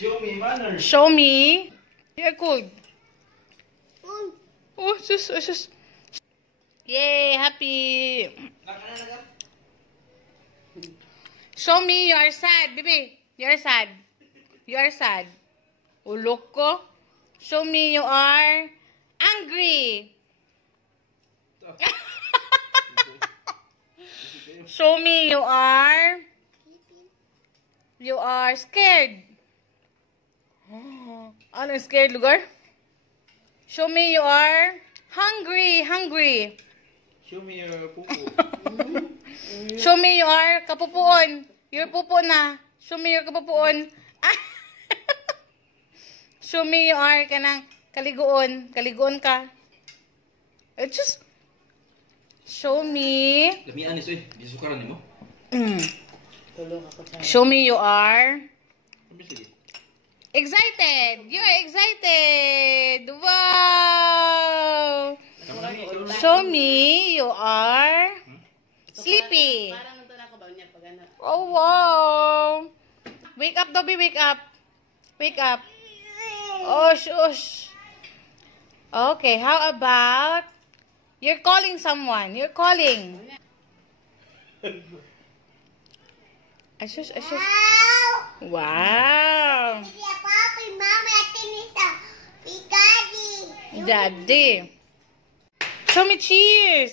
Show me manners. Show me. Yeah, good. Oh, just. Yay, happy. Show me you are sad, baby. You are sad. You are sad. Ulok ko. Show me you are angry. Show me you are scared. Ano scared lugar? Show me you are hungry. Show me your pupo. Show me you are kapupuon. Your pupo na. Show me your kapupuon. Show me you are kanang kaliguon. Kaliguon ka. Just show me. Lami anis eh. Di sukaran mo. Show me you are excited. You are excited. Wow. Show me you are sleepy. Oh wow. Wake up, Dobby. Wake up. Wake up. Oh shush. Okay, how about you're calling someone. You're calling. Ashush. Wow. Daddy. Show me cheers.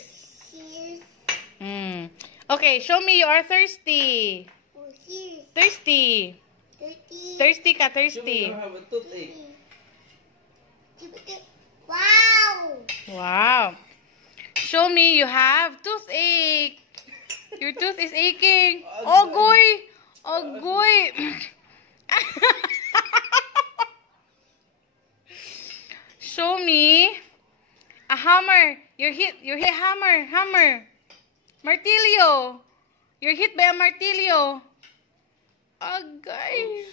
Okay, show me you are thirsty. Thirsty. Thirsty ka, thirsty. Show me you have a toothache. Wow. Show me you have toothache. Your tooth is aching. Ogoy. Show me a hammer. You're hit hammer. Martilyo. You're hit by a martilyo. Agay.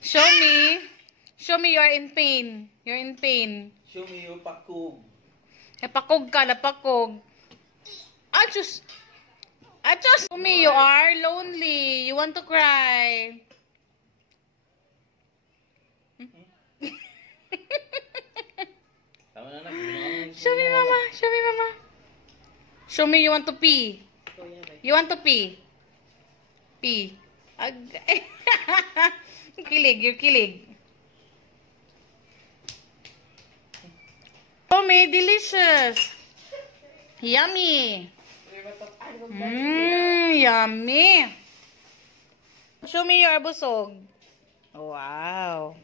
Show me you're in pain. You're in pain. Show me your pakog. Napakog ka. Achos. Show me you are lonely. You want to cry. Show me, mama. Show me you want to pee. You want to pee. Pee. You're kilig. Show me delicious. Yummy. Yummy. Show me your busog. Wow.